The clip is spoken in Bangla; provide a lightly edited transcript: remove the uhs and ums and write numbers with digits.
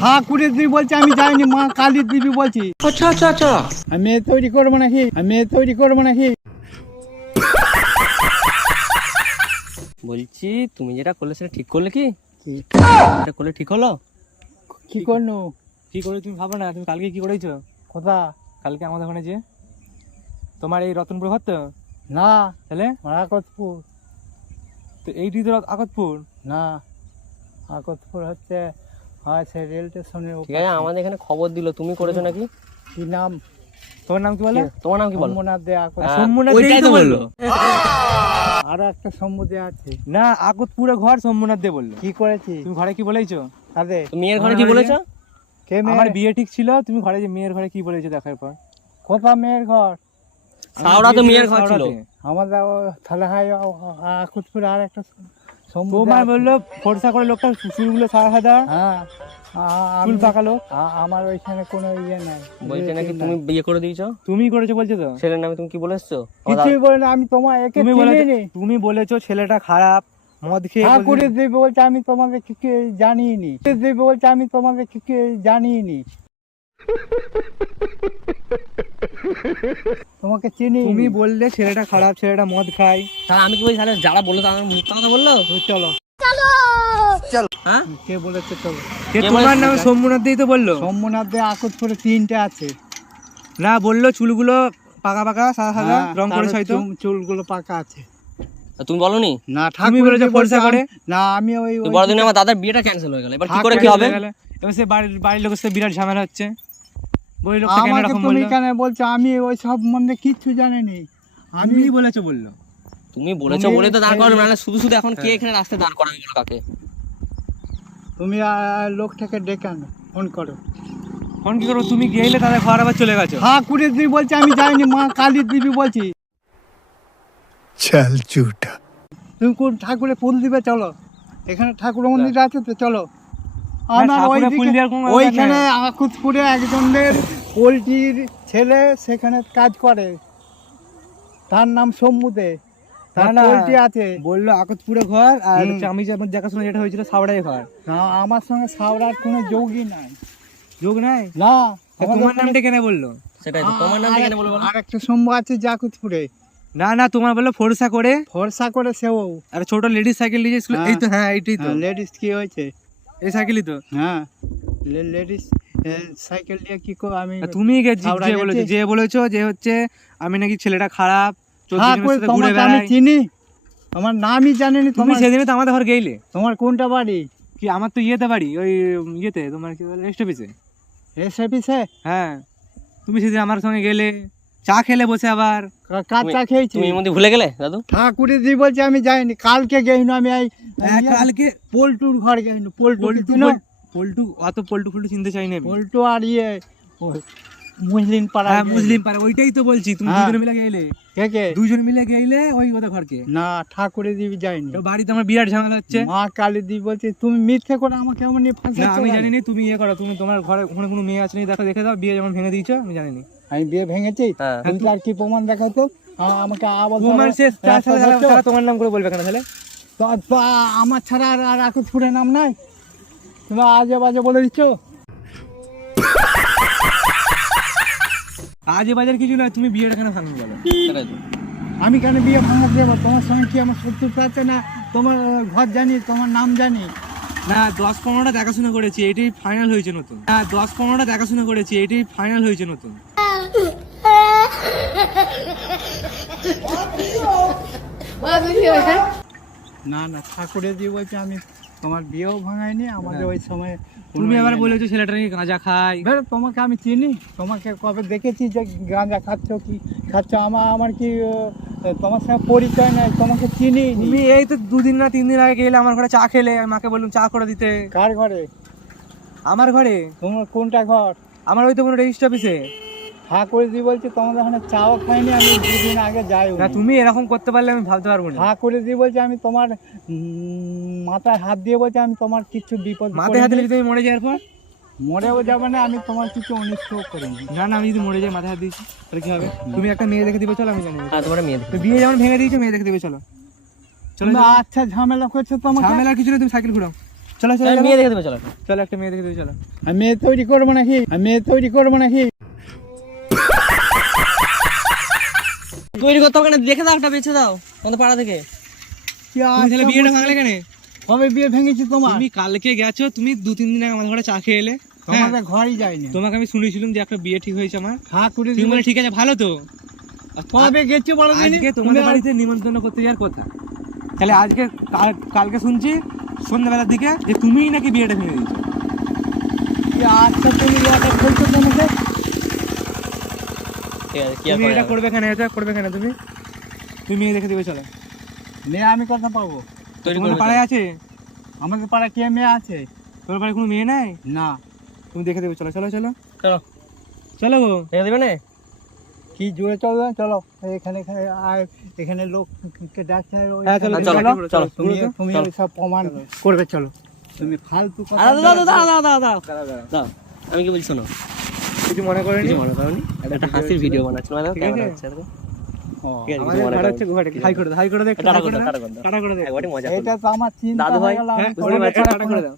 ঠাকুরের দিবি বলছি, আমি যাইনি, মা কালীর দিবি বলছি। আচ্ছা আচ্ছা আচ্ছা, আমি মেয়ে তৈরি করবো নাকি? বলছি তুমি যেটা করলে সেটা ঠিক করলে কি? এটা করলে ঠিক হলো? কি করলো? কি করে তুমি ভাবো না? তুমি কালকে কি করেছো? কথা কালকে আমাদের ওখানে যে তোমার এই রতনপুর ঘর তো না, তাহলে আকতপুর তো এইটি তো আকতপুর না, আকতপুর হচ্ছে সে রেল স্টেশনের ঠিক আছে। আমাদের এখানে খবর দিল তুমি করেছো নাকি? কি নাম? তোমার নাম কি বলো? তোমার নাম কি বলো? সোমনাথ দে সোমনাথ দেই তো বললো। আরো একটা সম্মতি আছে না, আকতপুরে ঘর সোমনাথ দে বললো। কি করেছি? তুমি ঘরে কি বলেছো? কাদের মেয়ের ঘরে কি বলেছো? কে আমার বিয়ে ঠিক ছিল, তুমি ঘরে যে মেয়ের ঘরে কি বলেছো দেখার পর? কোথা মেয়ের ঘর? সাউরা তো মেয়ের ঘর ছিল। আমাদের তাহলে আকতপুরে আর একটা তোমার বললো ফর্সা করে লোকটা চুলগুলো সাদা সাদা, হ্যাঁ চুল পাকা লোক। আমার ওইখানে কোনো ইয়ে নাই। বলছে নাকি তুমি বিয়ে করে দিয়েছো? তুমি করেছো বলছো তো। ছেলের নামে তুমি কি বলেছো? কিছুই বলে না, আমি তোমার একে চিনিনি। তুমি বলেছো ছেলেটা খারাপ, মদ খেয়ে। ঠাকুরের দেবী বলছে আমি তোমাদের কি জানিনি। দেবী বলছে আমি তোমাদের কি জানিনি। তোমাকে চিনি। তুমি বললে ছেলেটা খারাপ, ছেলেটা মদ খায়। তাহলে আমি কি বলি? তাহলে যারা বললো তারা মিথ্যা কথা বললো। চলো চলো। হ্যাঁ, কে বলেছে? চলো। তোমার নামে সোমনাথ দেই তো বললো। সোমনাথ দে আকতপুরে 3টে আছে। না, বললো চুলগুলো পাকা পাকা সাদা সাদা রং করেছে হয়তো। চুলগুলো পাকা আছে। তুমি বলনি? না, তুমি বলেছো ফর্সা করে। না, আমি ওই বড়দিনে আমার দাদার বিয়েটা ক্যান্সেল হয়ে গেল। এবার কি করে কি হবে? এবার সে বাড়ির লোকের সাথে বিরাট ঝামেলা হচ্ছে। বই লোকটা কেন এরকম বললো? তুমি কেন বলছো? আমি ওই সব সম্বন্ধে কিচ্ছু জানিনি। আমি বলেছো বললো। তুমি বলেছো বলে তো দাঁড় করানো, নাহলে শুধু শুধু এখন কে এখানে রাস্তায় দাঁড় করাবে বলো কাকে? তুমি লোকটাকে ডেকে আনো, ফোন করো। ফোন কি করবো? তুমি গেলে তাদের ঘর আবার চলে গেছো। ঠাকুরের দিবি বলছি, আমি যাইনি, মা কালীর দিবি বলছি। চল ঝুটা। তুমি কোন ঠাকুরের ফুল দিবে? চলো, এখানে ঠাকুর মন্দির আছে তো, চলো। আমার ওইখানে আকতপুরে একজনের পোল্ট্রির ছেলে সেখানে কাজ করে, তার নাম সমুদে, তার পোল্ট্রি আছে। বললো আকতপুরে ঘর, আর আমি যে দেখাশোনা যেটা হয়েছিল সাউড়াই ঘর। না, আমার সঙ্গে সাউরার কোনো যোগই নাই। যোগ নাই? না। তোমার নামটা কেন বললো? সেটাই তো, তোমার নামটা কেন বলবো? আর একটা সম্ভব আছে জাকুতপুরে। না না, তোমার বললো ফর্সা করে সেও। আর ছোট লেডিস সাইকেল নিয়ে এসেছিল। এই তো, হ্যাঁ এইটাই তো। লেডিস কি হয়েছে? এই সাইকেলই তো। হ্যাঁ, লেডিস সাইকেল নিয়ে কি করব আমি? তুমি যে বলেছো যে হচ্ছে আমি নাকি ছেলেটা খারাপ, আমি চিনি, তোমার নামই জানিনি। তুমি সেদিনে তো আমাদের ঘর গেইলে। তোমার কোনটা বাড়ি? কি আমার তো ইয়েতে বাড়ি, ওই ইয়েতে তোমার কি বলে রেস্ট অফিসে। হ্যাঁ, তুমি সেদিন আমার সঙ্গে গেলে, চা খেলে বসে। আবার কার চা খেয়েছি? তুমি মধ্যে ভুলে গেলে দাদু? ঠাকুরের দি বলছে আমি যাইনি, কালকে গেইনি আমি। কালকে পল্টুর ঘর গেইনি। পল্টু অত পল্টু চিনতে চাই না। পল্টু আর মুসলিম পাড়া। মুসলিম পাড়া, ওইটাই তো বলছি। তুমি দুজন মিলে গেলে। কে? দুজন মিলে গেলে ওই ওদের ঘরকে। না, ঠাকুরের দিবি যাইনি। বাড়িতে আমার বিরাট ঝামেলা হচ্ছে। মা কালী দিবি বলছে, তুমি মিথ্যে করে আমাকে এমন ফাঁসাচ্ছ। আমি জানি না, তুমি ইয়ে করো, তুমি তোমার ঘরে ওখানে কোনো মেয়ে আছে নাকি দেখে দাও। বিয়ে যেমন ভেঙে দিয়েছো আমি জানি না। আমি বিয়ে ভেঙেছি? তুমি আর কি প্রমাণ দেখাতো আমাকে? তোমার নাম করে বলবে কেন তাহলে? আমার ছাড়া আর আকতপুরের নাম নাই? তুমি আজে বাজে বলে দিচ্ছ। আজে বাজার কিছু নয়, তুমি বিয়েটা কেন ভাঙবে বলো? আমি কেন বিয়ে ভাঙাতে যাবো? তোমার সঙ্গে কি আমার শত্রুতা আছে? না, তোমার ঘর জানি, তোমার নাম জানি না। 10-15টা দেখাশোনা করেছি, এটাই ফাইনাল হয়েছে নতুন। 10-15টা দেখাশোনা করেছি, এটাই ফাইনাল হয়েছে নতুন। না না, ঠাকুরের দিয়ে বলছে আমি তোমার বিয়েও ভাঙাইনি। আমাদের ওই সময় তুমি আবার বলেছো ছেলেটা নাকি গাঁজা খায়। তোমাকে আমি চিনি? তোমাকে কবে দেখেছি যে গাঁজা খাচ্ছ কি খাচ্ছ? আমার কি তোমার সঙ্গে পরিচয় নাই? তোমাকে চিনি। তুমি এই তো 2 দিন না 3 দিন আগে গেলে আমার ঘরে চা খেলে, আমি মাকে বললাম চা করে দিতে। কার ঘরে? আমার ঘরে। তোমার কোনটা ঘর? আমার ওই তো কোনো রেজিস্ট অফিসে। ঠাকুরের দি বলছে তোমাদের ওখানে চাও খাইনি, আমি 2 দিন আগে যাই না। তুমি এরকম করতে পারলে আমি ভাবতে পারবো না। ঠাকুরের দি বলছে আমি তোমার মাথায় হাত দিয়ে বলছে আমি তোমার কিছু বিপদ। মাথায় হাত দিলে তুমি মরে যাওয়ার পর? মরেও যাবে না, আমি তোমার কিছু অনিষ্ট করিনি। না না, আমি যদি মরে যাই মাথায় হাত দিয়েছি তাহলে কি হবে? তুমি একটা মেয়ে দেখে দিবে, চলো আমি জানি। তোমার মেয়ে বিয়ে যেমন ভেঙে দিয়েছো, মেয়ে দেখে দিবে, চলো চলো। আচ্ছা, ঝামেলা করছো তোমাকে? ঝামেলা কিছু না, তুমি সাইকেল ঘুরাও। চলো চলো মেয়ে দেখে দেবে, চলো চলো একটা মেয়ে দেখে দিবি, চলো। আমি মেয়ে তৈরি করবো নাকি? আমি মেয়ে তৈরি করবো নাকি? তৈরি করতে হবে কেন? দেখে দাও, একটা বেছে দাও আমাদের পাড়া থেকে। কি তুমি তাহলে বিয়েটা ভাঙলে কেন? কবে বিয়ে ভেঙেছি তোমার? তুমি কালকে গেছো, তুমি 2-3 দিন আগে আমাদের ঘরে চা খেয়ে এলে। তোমাদের ঘরই যায়নি। তোমাকে আমি শুনেছিলাম যে একটা বিয়ে ঠিক হয়েছে আমার। ঠাকুরের তুমি বলে ঠিক আছে, ভালো তো। কবে গেছো বলো দিনি? আজকে তোমাদের বাড়িতে নিমন্ত্রণ করতে যাওয়ার কথা, তাহলে আজকে কালকে শুনছি সন্ধ্যাবেলার দিকে যে তুমিই নাকি বিয়েটা ভেঙে দিয়েছো। আচ্ছা তুমি এটা বলছো তোমাকে? ঠিক আছে, কি আর তুমি করা এটা যাবে? করবে কেন? এটা করবে কেন তুমি? তুমি মেয়ে দেখে দিবে, চলো। মেয়ে আমি কথা পাবো? তৈরি তোমাদের করবে পাড়ায় আছে? আমাদের পাড়ায় কে মেয়ে আছে? তোমার পাড়ায় কোনো মেয়ে নাই? না। তুমি দেখে দেবে, চলো চলো চলো চলো, চলো গো। দেখে দেবে না? কি জোরে চলো চলো, এখানে এখানে আর এখানে লোককে ডাকতে হয়। হ্যাঁ, চলো, চলো, চলো, চলো। তুমি চলো। তুমি চলো। সব প্রমাণ করবে, চলো। তুমি ফালতু কথা দাও দাও দাও দাও দাও দাও দাও, আমি কি বলছি শোনো, কিছু মনে করেনি? কিছু মনে করোনি, একটা হাসির ভিডিও বানাচ্ছি, মানে ঠিক ক্যামেরা আছে। হচ্ছে দেখো। ও, ঠিক আছে, আমাদের কিছু মনে ঘরে করোনি। হচ্ছে গুহাটি। হাই করে দাও, হাই করে দাও, একটু টাটা হাই করে করে দাও, দাও, টাটা করে দাও। টাটা করে দাও। একবারই মজা এটা করো। তো আমার চিন্তা দাদু ভাই, হয়ে গেল। হ্যাঁ, আমি টাটা তোমাকে করে দাও।